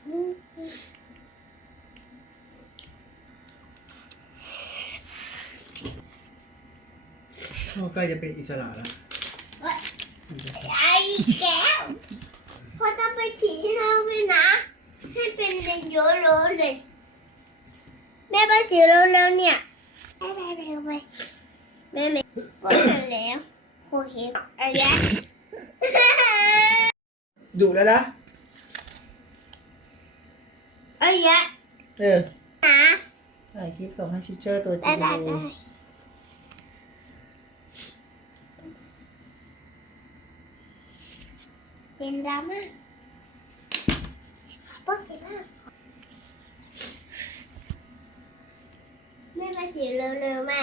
พ่อใกล้จะเป็นอิสระแล้วไอ้แก้วพอจะไปฉีดให้เราไปนะ ให้เป็นเรนโยโรเลย แม่ไปฉีดเร็วๆเนี่ยไปไปไปไปแม่ไม่ปวดแล้วโอเคเอาละดุแล้วนะ เอาละเออนะถ่ายคลิปส่งให้ชิเชอร์ตัวจได้ริงได้ดูได้เป็นดราม่าป๊อกเสร็จแล้วแม่ไปฉีดเร็วๆแม่